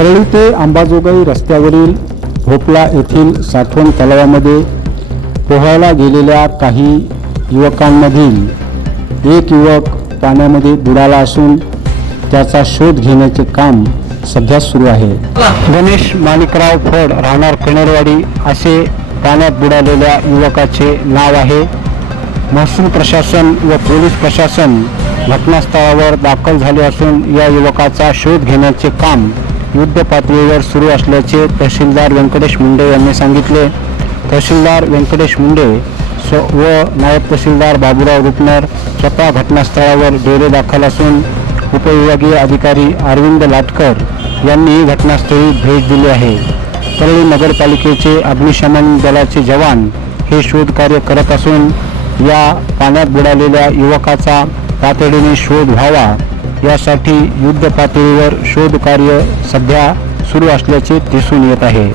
परळी ते अंबाजोगाई रस्त्यावरील भोपला येथील साठवण तलावामध्ये पोहायला गेलेल्या काही युवकांमधील एक युवक पाण्यामध्ये बुडाला असून त्याचा शोध घेण्याचे काम सध्या सुरू आहे. गणेश माणिकराव फड राहणार कणेरवाडी असे पाण्यात बुडालेल्या युवकाचे नाव आहे. महसूल प्रशासन व पोलीस प्रशासन घटनास्थळावर दाखल झाले असून या युवकाचा शोध घेण्याचे काम युद्ध पातळीवर सुरू असल्याचे तहसीलदार व्यंकटेश मुंडे यांनी सांगितले. तहसीलदार व्यंकटेश मुंडे स्व व नायब तहसीलदार बाबूराव रुपनर स्वतः घटनास्थळावर डेरे दाखल असून उपविभागीय अधिकारी अरविंद लाटकर यांनी घटनास्थळी भेट दिली आहे. परळी नगरपालिकेचे अग्निशमन दलाचे जवान हे शोध कार्य करत असून या पाण्यात बुडालेल्या युवकाचा तातडीने शोध व्हावा यासाठी युद्ध पातळीवर शोध कार्य सध्या सुरू असल्याचे दिसून येत आहे.